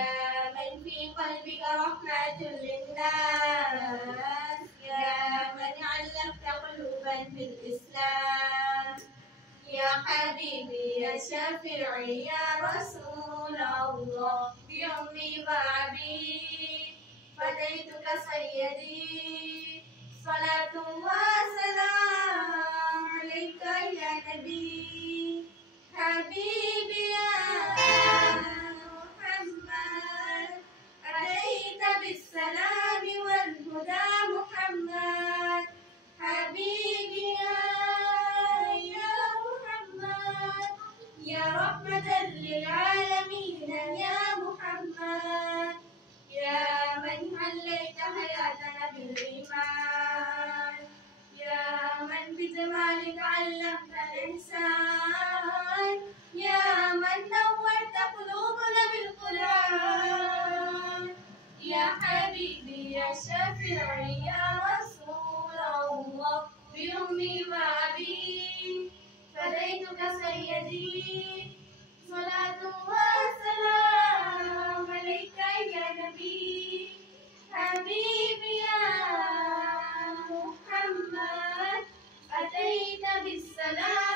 يا من في قلبك رحمة للناس، يا من علمت قلوبا بالإسلام، يا حبيبي يا شفيعي يا رسول الله، بأمي وأبي فديتك سيدي، صلاة وسلام عليك يا نبي حبيبي يا محمد، أتيت بالسلام والهدى محمد، حبيبي يا محمد، يا رحمة للعالمين يا محمد، يا من حليت حياتنا بالإيمان، يا من بجمالك علمت الإحسان، يا من نورت قلوبنا بالقرآن، يا حبيبي يا شفيعي يا رسول الله، بأمي وأبي فديتك سيدي، صلاة وسلام عليك يا نبي حبيبي يا محمد، أتيت بالسلام